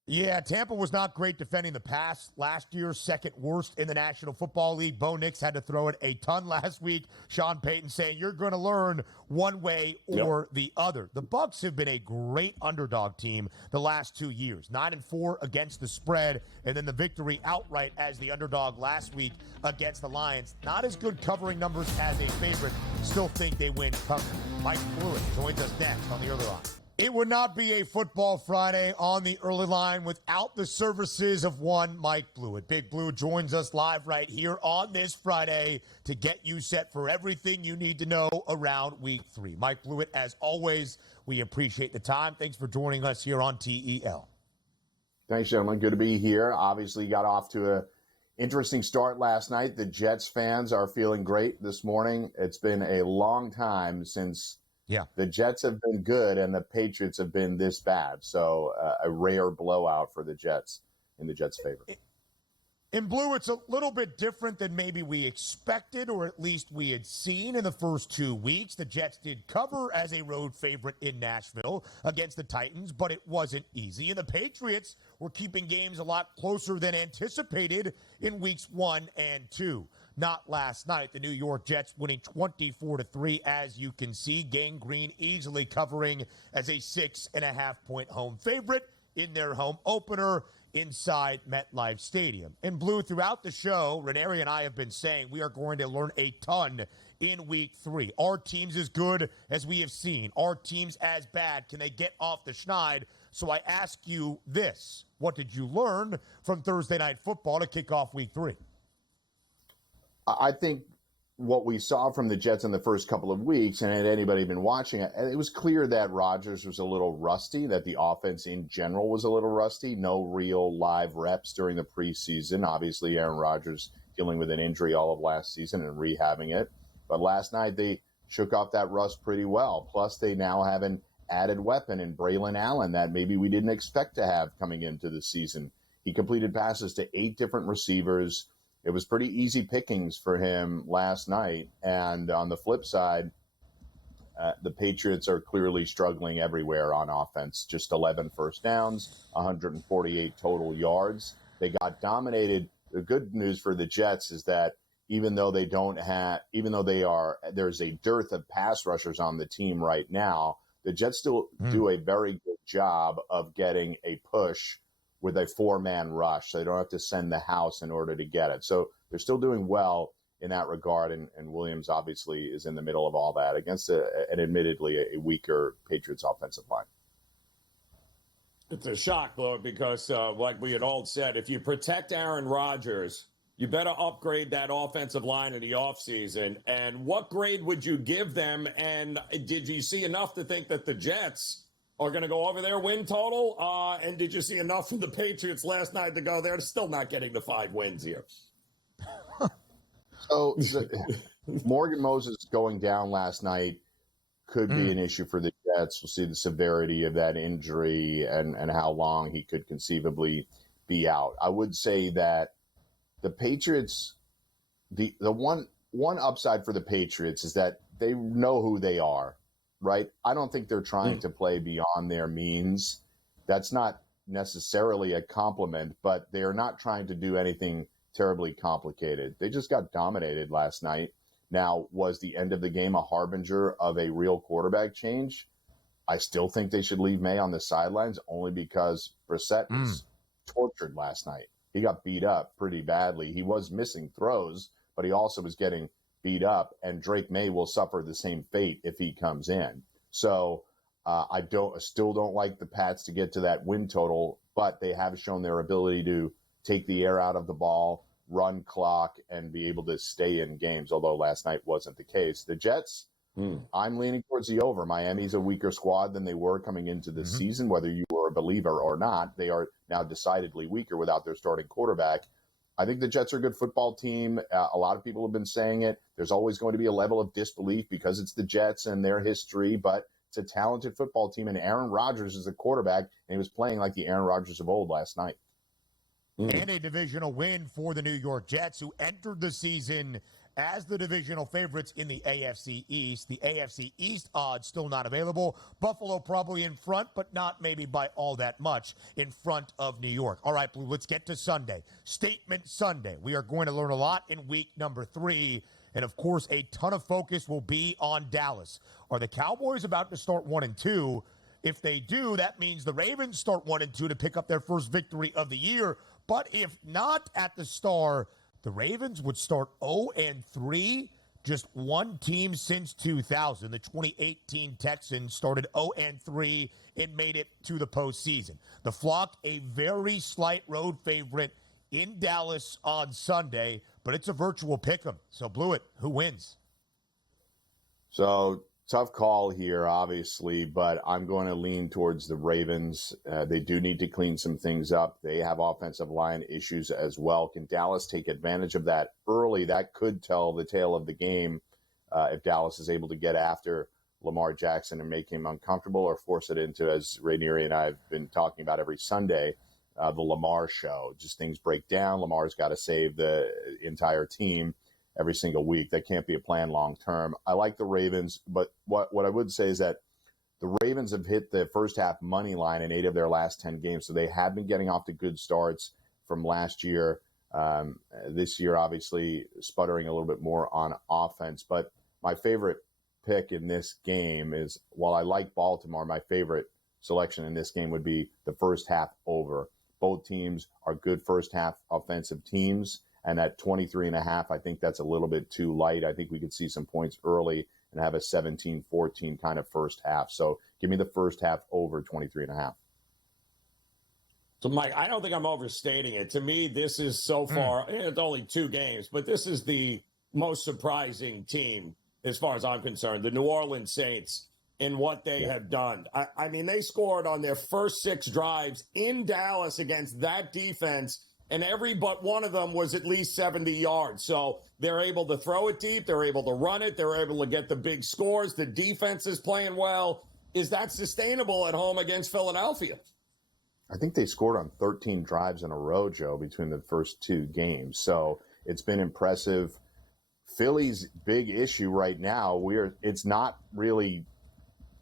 Yeah, Tampa was not great defending the pass last year, second worst in the National Football League. Bo Nix had to throw it a ton last week. Sean Payton saying you're going to learn one way or the other. The Bucs have been a great underdog team the last 2 years, 9-4 against the spread, and then the victory outright as the underdog last week against the Lions. Not as good covering numbers as a favorite. Still think they win comfortably. Mike Blewett joins us next on the early line. It would not be a Football Friday on the early line without the services of one Mike Blewett. Big Blue joins us live right here on this Friday to get you set for everything you need to know around Week 3. Mike Blewett, as always, we appreciate the time. Thanks for joining us here on TEL. Thanks, gentlemen. Good to be here. Obviously got off to an interesting start last night. The Jets fans are feeling great this morning. It's been a long time since the Jets have been good and the Patriots have been this bad. So a rare blowout for the Jets in the Jets' favor. In Blue, it's a little bit different than maybe we expected, or at least we had seen in the first 2 weeks. The Jets did cover as a road favorite in Nashville against the Titans, but it wasn't easy. And the Patriots were keeping games a lot closer than anticipated in weeks 1 and 2. Not last night. The New York Jets winning 24-3, as you can see. Gang Green easily covering as a 6.5-point home favorite in their home opener inside MetLife Stadium. And Blue, throughout the show, Ranieri and I have been saying we are going to learn a ton in Week 3. Are teams as good as we have seen? Are teams as bad? Can they get off the schneid? So I ask you this. What did you learn from Thursday Night Football to kick off Week 3? I think what we saw from the Jets in the first couple of weeks, and had anybody been watching it, it was clear that Rodgers was a little rusty, that the offense in general was a little rusty. No real live reps during the preseason. Obviously, Aaron Rodgers dealing with an injury all of last season and rehabbing it. But last night, they shook off that rust pretty well. Plus, they now have an added weapon in Braylon Allen that maybe we didn't expect to have coming into the season. He completed passes to 8 different receivers. It was pretty easy pickings for him last night. And on the flip side, the Patriots are clearly struggling everywhere on offense. Just 11 first downs, 148 total yards. They got dominated. The good news for the Jets is that even though there's a dearth of pass rushers on the team right now, the Jets still do a very good job of getting a push with a 4-man rush. They don't have to send the house in order to get it. So they're still doing well in that regard, and Williams obviously is in the middle of all that against an admittedly a weaker Patriots offensive line. It's a shock, though, because like we had all said, if you protect Aaron Rodgers, you better upgrade that offensive line in the offseason. And what grade would you give them? And did you see enough to think that the Jets are going to go over their win total? And did you see enough from the Patriots last night to go there? They're still not getting the 5 wins here. So Morgan Moses going down last night could be an issue for the Jets. We'll see the severity of that injury and how long he could conceivably be out. I would say that the Patriots, the one upside for the Patriots is that they know who they are. Right? I don't think they're trying to play beyond their means. That's not necessarily a compliment, but they're not trying to do anything terribly complicated. They just got dominated last night. Now, was the end of the game a harbinger of a real quarterback change? I still think they should leave May on the sidelines only because Brissett was tortured last night. He got beat up pretty badly. He was missing throws, but he also was getting beat up, and Drake May will suffer the same fate if he comes in. So I still don't like the Pats to get to that win total, but they have shown their ability to take the air out of the ball, run clock, and be able to stay in games, although last night wasn't the case. The Jets, I'm leaning towards the over. Miami's a weaker squad than they were coming into the season, whether you were a believer or not. They are now decidedly weaker without their starting quarterback. I think the Jets are a good football team. A lot of people have been saying it. There's always going to be a level of disbelief because it's the Jets and their history, but it's a talented football team, and Aaron Rodgers is a quarterback, and he was playing like the Aaron Rodgers of old last night. And a divisional win for the New York Jets, who entered the season as the divisional favorites in the AFC East. The AFC East odds still not available. Buffalo probably in front, but not maybe by all that much in front of New York. All right, Blue, let's get to Sunday. Statement Sunday. We are going to learn a lot in week number 3. And, of course, a ton of focus will be on Dallas. Are the Cowboys about to start 1-2? If they do, that means the Ravens start 1-2 to pick up their first victory of the year. But if not at the Star, the Ravens would start 0-3, just one team since 2000. The 2018 Texans started 0-3 and made it to the postseason. The Flock, a very slight road favorite in Dallas on Sunday, but it's a virtual pick'em. So, Blewett, who wins? So, tough call here, obviously, but I'm going to lean towards the Ravens. They do need to clean some things up. They have offensive line issues as well. Can Dallas take advantage of that early? That could tell the tale of the game if Dallas is able to get after Lamar Jackson and make him uncomfortable or force it into, as Ranieri and I have been talking about every Sunday, the Lamar show. Just things break down. Lamar's got to save the entire team every single week. That can't be a plan long term. I like the Ravens, but what I would say is that the Ravens have hit the first half money line in 8 of their last 10 games, so they have been getting off to good starts from last year. This year, obviously, sputtering a little bit more on offense. But my favorite pick in this game is, while I like Baltimore, my favorite selection in this game would be the first half over. Both teams are good first half offensive teams. And at 23.5, I think that's a little bit too light. I think we could see some points early and have a 17-14 kind of first half. So give me the first half over 23.5. So, Mike, I don't think I'm overstating it. To me, this is so far, it's only 2 games, but this is the most surprising team as far as I'm concerned, the New Orleans Saints, in what they have done. I mean, they scored on their first 6 drives in Dallas against that defense, and every but one of them was at least 70 yards. So they're able to throw it deep. They're able to run it. They're able to get the big scores. The defense is playing well. Is that sustainable at home against Philadelphia? I think they scored on 13 drives in a row, Joe, between the first 2 games. So it's been impressive. Philly's big issue right now, it's not really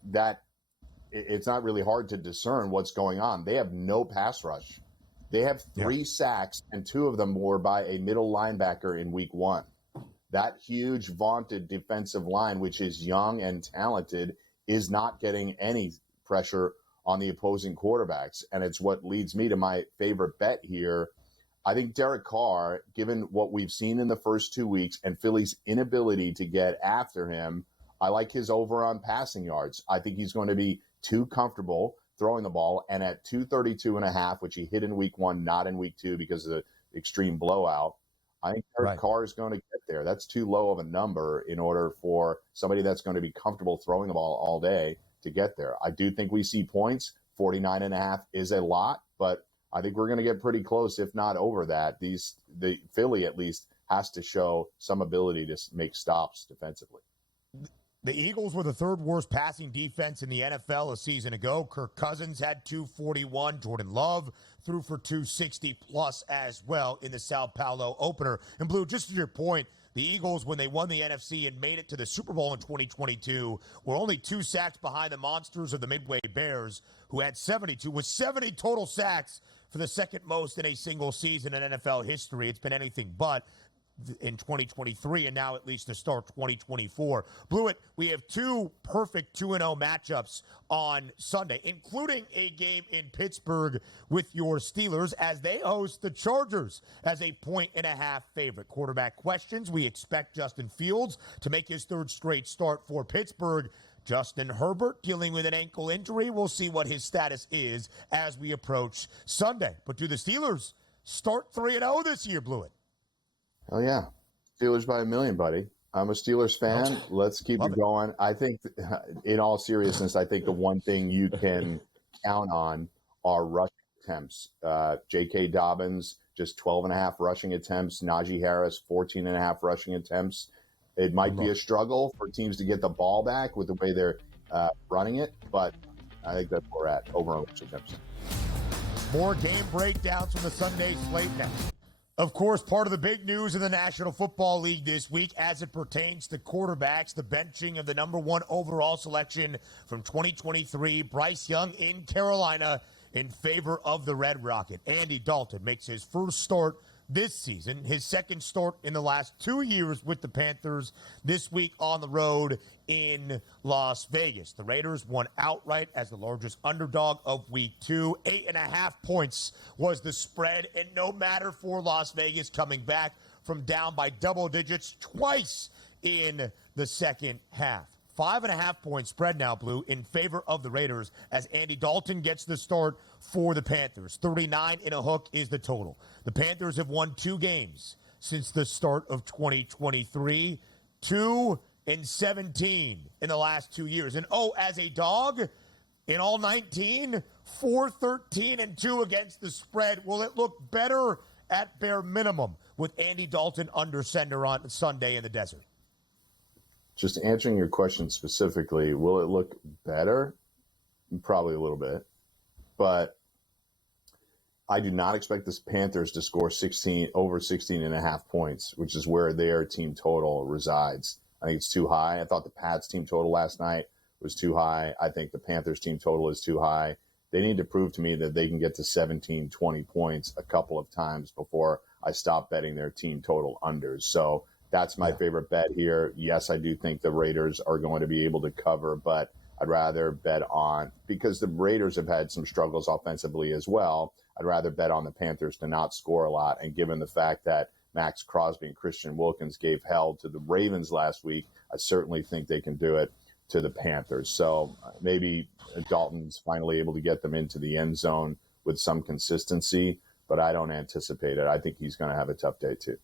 hard to discern what's going on. They have no pass rush. They have 3 sacks, and 2 of them were by a middle linebacker in week 1. That huge, vaunted defensive line, which is young and talented, is not getting any pressure on the opposing quarterbacks. And it's what leads me to my favorite bet here. I think Derek Carr, given what we've seen in the first 2 weeks and Philly's inability to get after him, I like his over on passing yards. I think he's going to be too comfortable throwing the ball, and at 232.5, which he hit in week 1, not in week 2 because of the extreme blowout, I think Derek Carr is going to get there. That's too low of a number in order for somebody that's going to be comfortable throwing the ball all day to get there. I do think we see points. 49.5 is a lot, but I think we're going to get pretty close, if not over that. The Philly, at least, has to show some ability to make stops defensively. The Eagles were the 3rd worst passing defense in the NFL a season ago. Kirk Cousins had 241. Jordan Love threw for 260+ as well in the Sao Paulo opener. And, Blue, just to your point, the Eagles, when they won the NFC and made it to the Super Bowl in 2022, were only 2 sacks behind the monsters of the Midway Bears, who had 72, with 70 total sacks for the 2nd most in a single season in NFL history. It's been anything but in 2023, and now at least to start 2024. Blewett, we have 2 perfect 2-0 matchups on Sunday, including a game in Pittsburgh with your Steelers as they host the Chargers as a 1.5 favorite. Quarterback questions. We expect Justin Fields to make his 3rd straight start for Pittsburgh. Justin Herbert dealing with an ankle injury. We'll see what his status is as we approach Sunday. But do the Steelers start 3-0 this year, Blewett? Oh, yeah. Steelers by a million, buddy. I'm a Steelers fan. Let's keep it going. I think, in all seriousness, I think the one thing you can count on are rushing attempts. J.K. Dobbins, just 12.5 rushing attempts. Najee Harris, 14.5 rushing attempts. It might be a struggle for teams to get the ball back with the way they're running it, but I think that's where we're at, over on rushing attempts. More game breakdowns from the Sunday slate next. Of course, part of the big news in the National Football League this week as it pertains to quarterbacks, the benching of the number 1 overall selection from 2023, Bryce Young in Carolina, in favor of the Red Rocket. Andy Dalton makes his first start this season, his second start in the last 2 years with the Panthers, this week on the road in Las Vegas. The Raiders won outright as the largest underdog of week 2. 8.5 points was the spread, and no matter for Las Vegas coming back from down by double digits twice in the second half. 5.5 point spread now, Blue, in favor of the Raiders as Andy Dalton gets the start for the Panthers. 39 in a hook is the total. The Panthers have won 2 games since the start of 2023. 2-17 in the last 2 years. And as a dog, in all 19, 4-13-2 against the spread. Will it look better at bare minimum with Andy Dalton under center on Sunday in the desert? Just answering your question specifically, will it look better? Probably a little bit. But I do not expect the Panthers to score over 16.5 points, which is where their team total resides. I think it's too high. I thought the Pats team total last night was too high. I think the Panthers team total is too high. They need to prove to me that they can get to 17, 20 points a couple of times before I stop betting their team total unders. So that's my favorite bet here. Yes, I do think the Raiders are going to be able to cover, but I'd rather bet on, because the Raiders have had some struggles offensively as well, I'd rather bet on the Panthers to not score a lot. And given the fact that Max Crosby and Christian Wilkins gave hell to the Ravens last week, I certainly think they can do it to the Panthers. So maybe Dalton's finally able to get them into the end zone with some consistency, but I don't anticipate it. I think he's going to have a tough day too.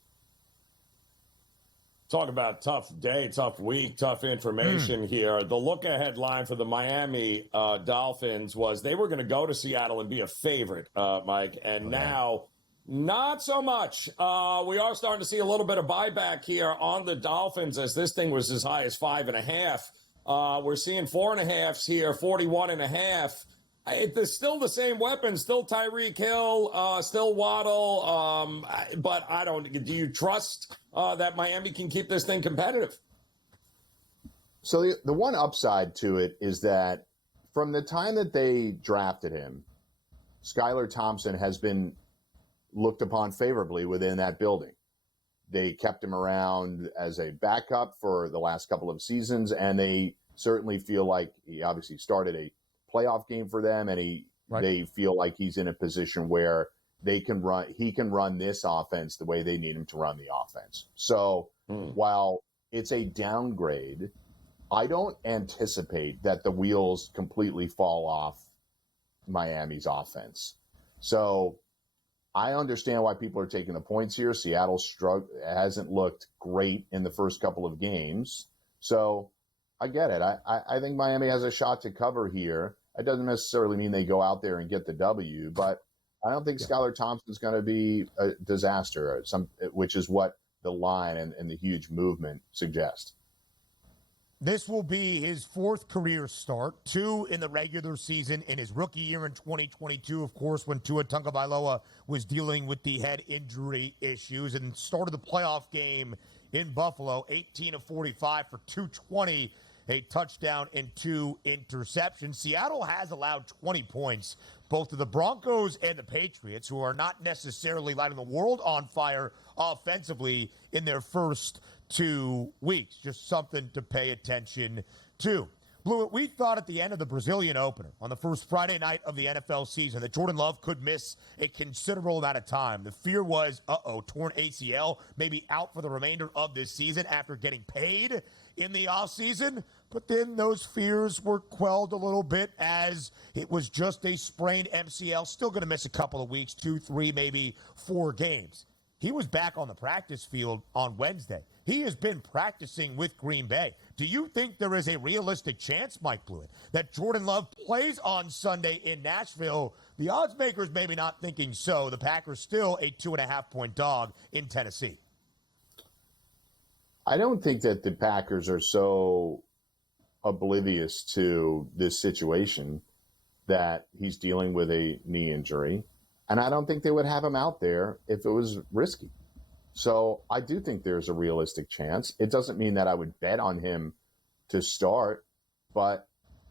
Talk about tough day, tough week, tough information here. The look-ahead line for the Miami Dolphins was they were going to go to Seattle and be a favorite, Mike, and now not so much. We are starting to see a little bit of buyback here on the Dolphins as this thing was as high as 5.5. We're seeing 4.5s here, 41.5. It's still the same weapons, still Tyreek Hill, still Waddle, but I don't. Do you trust that Miami can keep this thing competitive? So the one upside to it is that from the time that they drafted him, Skylar Thompson has been looked upon favorably within that building. They kept him around as a backup for the last couple of seasons, and they certainly feel like he obviously started a playoff game for them, and they feel like he's in a position where he can run this offense the way they need him to run the offense. So while it's a downgrade, I don't anticipate that the wheels completely fall off Miami's offense. So I understand why people are taking the points here. Seattle hasn't looked great in the first couple of games. So I get it. I think Miami has a shot to cover here. It doesn't necessarily mean they go out there and get the W, but I don't think Skylar Thompson's going to be a disaster, which is what the line and the huge movement suggest. This will be his 4th career start, 2 in the regular season in his rookie year in 2022, of course, when Tua Tagovailoa was dealing with the head injury issues, and started the playoff game in Buffalo, 18 of 45 for 220, a touchdown and 2 interceptions. Seattle has allowed 20 points, both to the Broncos and the Patriots, who are not necessarily lighting the world on fire offensively in their first 2 weeks. Just something to pay attention to. Blewett, we thought at the end of the Brazilian opener on the first Friday night of the NFL season that Jordan Love could miss a considerable amount of time. The fear was, torn ACL, maybe out for the remainder of this season after getting paid in the offseason. But then those fears were quelled a little bit as it was just a sprained MCL, still going to miss a couple of weeks, 2, 3, maybe 4 games. He was back on the practice field on Wednesday. He has been practicing with Green Bay. Do you think there is a realistic chance, Mike Blewett, that Jordan Love plays on Sunday in Nashville? The odds makers maybe not thinking so. The Packers still a 2.5-point dog in Tennessee. I don't think that the Packers are so oblivious to this situation that he's dealing with a knee injury. And I don't think they would have him out there if it was risky. So I do think there's a realistic chance. It doesn't mean that I would bet on him to start, but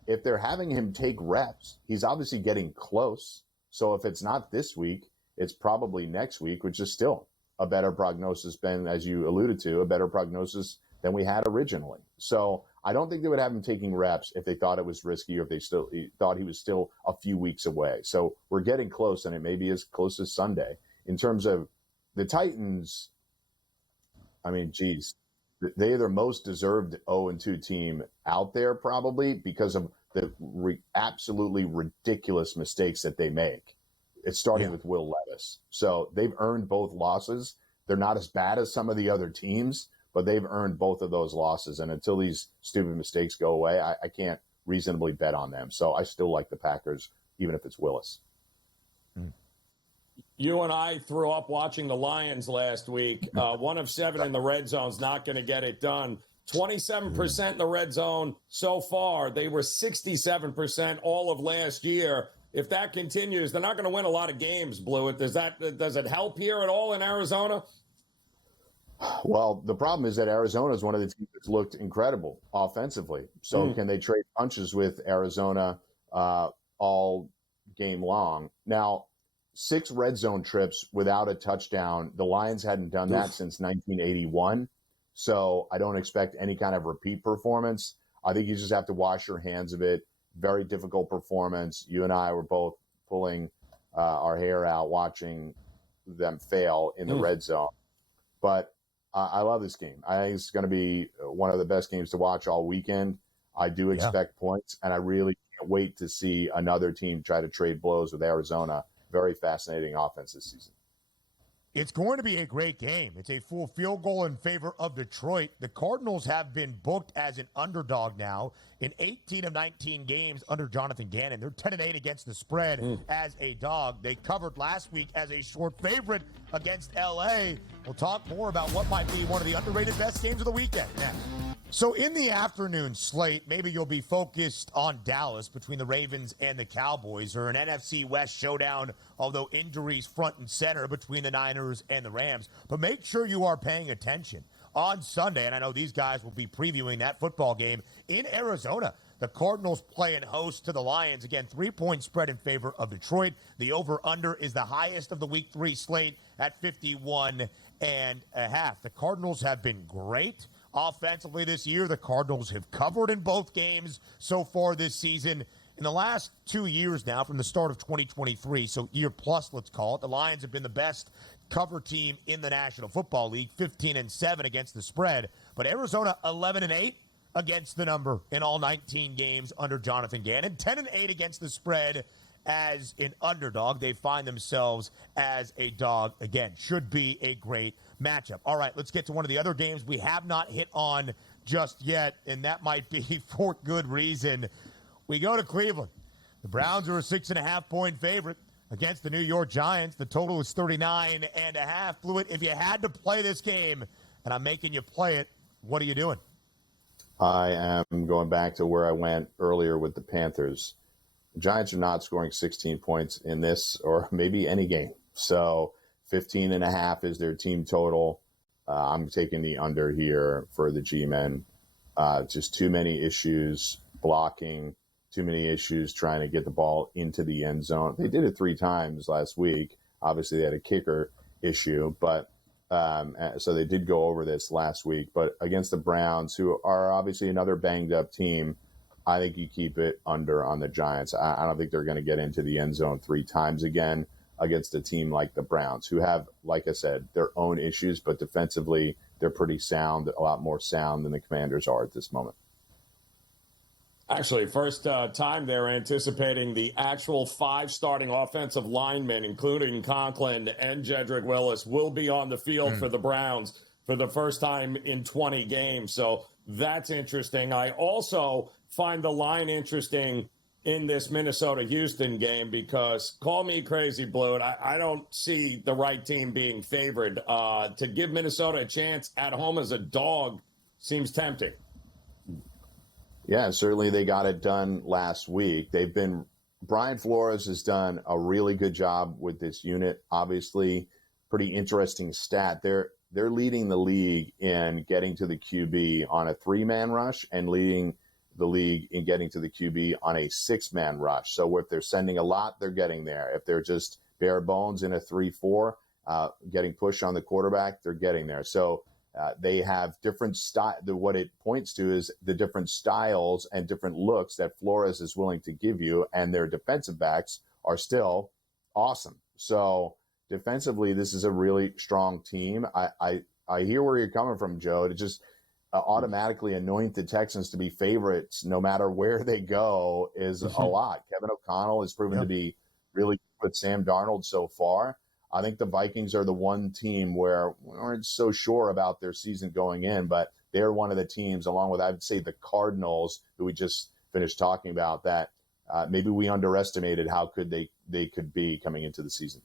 if they're having him take reps, he's obviously getting close. So if it's not this week, it's probably next week, which is still a better prognosis than, as you alluded to, a better prognosis than we had originally. So I don't think they would have him taking reps if they thought it was risky or if they still thought he was still a few weeks away. So we're getting close, and it may be as close as Sunday. In terms of the Titans, I mean, geez, they're the most deserved 0-2 team out there probably because of the absolutely ridiculous mistakes that they make. It's starting with Will Levis. So they've earned both losses. They're not as bad as some of the other teams, but they've earned both of those losses. And until these stupid mistakes go away, I can't reasonably bet on them. So I still like the Packers, even if it's Willis. You and I threw up watching the Lions last week. 1 of 7 in the red zone's not going to get it done. 27% in the red zone so far. They were 67% all of last year. If that continues, they're not going to win a lot of games, Blewett. Does it help here at all in Arizona? Well, the problem is that Arizona is one of the teams that's looked incredible offensively. So can they trade punches with Arizona all game long? Now, 6 red zone trips without a touchdown. The Lions hadn't done that since 1981. So I don't expect any kind of repeat performance. I think you just have to wash your hands of it. Very difficult performance. You and I were both pulling our hair out watching them fail in the red zone. But I love this game. I think it's going to be one of the best games to watch all weekend. I do expect points, and I really can't wait to see another team try to trade blows with Arizona. Very fascinating offense this season. It's going to be a great game. It's a full field goal in favor of Detroit. The Cardinals have been booked as an underdog now in 18 of 19 games under Jonathan Gannon. They're 10-8 against the spread as a dog. They covered last week as a short favorite against L.A. We'll talk more about what might be one of the underrated best games of the weekend next. So in the afternoon slate, maybe you'll be focused on Dallas between the Ravens and the Cowboys, or an NFC West showdown, although injuries front and center between the Niners and the Rams. But make sure you are paying attention. On Sunday, and I know these guys will be previewing that football game in Arizona, the Cardinals playing host to the Lions. Again, 3-point spread in favor of Detroit. The over-under is the highest of the Week 3 slate at 51.5. The Cardinals have been great offensively this year. The Cardinals have covered in both games so far this season. In the last 2 years now, from the start of 2023, so year plus, let's call it, the Lions have been the best cover team in the National Football League, 15-7 against the spread. But Arizona, 11-8 against the number in all 19 games under Jonathan Gannon, 10-8 against the spread as an underdog. They find themselves as a dog again. Should be a great matchup. All right, let's get to one of the other games we have not hit on just yet, and that might be for good reason. We go to Cleveland. The Browns are a 6.5-point favorite against the New York Giants. The total is 39.5. Blewett, if you had to play this game, and I'm making you play it, what are you doing? I am going back to where I went earlier with the Panthers. The Giants are not scoring 16 points in this or maybe any game. So 15.5 is their team total. I'm taking the under here for the G-men. Just too many issues blocking, too many issues trying to get the ball into the end zone. They did it 3 times last week. Obviously, they had a kicker issue, but so they did go over this last week. But against the Browns, who are obviously another banged-up team, I think you keep it under on the Giants. I don't think they're going to get into the end zone 3 times again against a team like the Browns, who have, like I said, their own issues, but defensively they're pretty sound, a lot more sound than the Commanders are at this moment. Actually, first time they're anticipating the actual 5 starting offensive linemen, including Conklin and Jedrick Willis, will be on the field for the Browns for the first time in 20 games. So that's interesting. I also find the line interesting in this Minnesota-Houston game because, call me crazy, Blewett, I don't see the right team being favored. To give Minnesota a chance at home as a dog seems tempting. Yeah, certainly they got it done last week. They've been Brian Flores has done a really good job with this unit. Obviously, pretty interesting stat. They're leading the league in getting to the QB on a 3-man rush and leading the league in getting to the QB on a 6-man rush. So if they're sending a lot, they're getting there. If they're just bare bones in a 3-4, getting push on the quarterback, they're getting there. So they have different style. What it points to is the different styles and different looks that Flores is willing to give you, and their defensive backs are still awesome. So defensively, this is a really strong team. I hear where you're coming from, Joe. To just automatically anoint the Texans to be favorites no matter where they go is a lot. Kevin O'Connell has proven to be really good with Sam Darnold so far. I think the Vikings are the one team where we aren't so sure about their season going in, but they're one of the teams, along with, I'd say, the Cardinals, who we just finished talking about, that maybe we underestimated how good they could be coming into the season.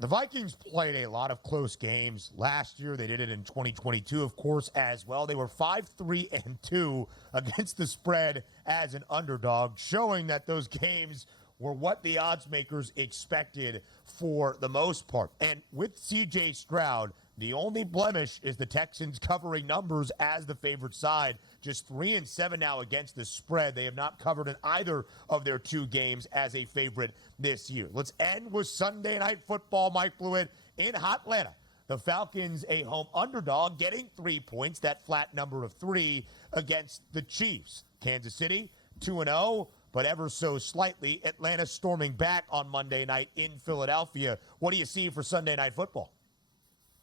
The Vikings played a lot of close games last year. They did it in 2022, of course, as well. They were 5-3-2 against the spread as an underdog, showing that those games were what the odds makers expected for the most part. And with C.J. Stroud, the only blemish is the Texans covering numbers as the favorite side. Just 3-7 now against the spread. They have not covered in either of their 2 games as a favorite this year. Let's end with Sunday Night Football, Mike Blewett, in Atlanta. The Falcons, a home underdog, getting 3 points, that flat number of 3 against the Chiefs. Kansas City, 2-0. But ever so slightly, Atlanta storming back on Monday night in Philadelphia. What do you see for Sunday Night Football?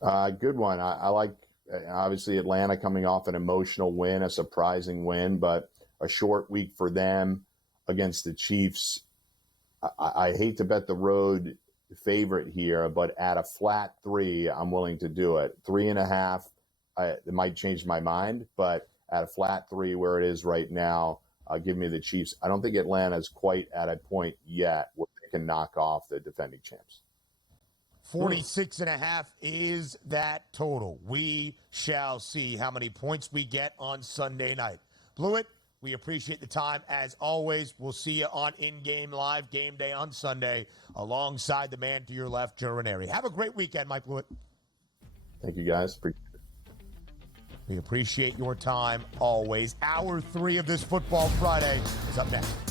Good one. I like, obviously, Atlanta coming off an emotional win, a surprising win, but a short week for them against the Chiefs. I hate to bet the road favorite here, but at a flat 3, I'm willing to do it. 3.5, it might change my mind, but at a flat 3 where it is right now, give me the Chiefs. I don't think Atlanta's quite at a point yet where they can knock off the defending champs. 46.5 is that total. We shall see how many points we get on Sunday night. Blewett, we appreciate the time as always. We'll see you on In-Game Live Game Day on Sunday alongside the man to your left, Joe Ranieri. Have a great weekend, Mike Blewett. Thank you, guys. We appreciate your time always. Hour 3 of this Football Friday is up next.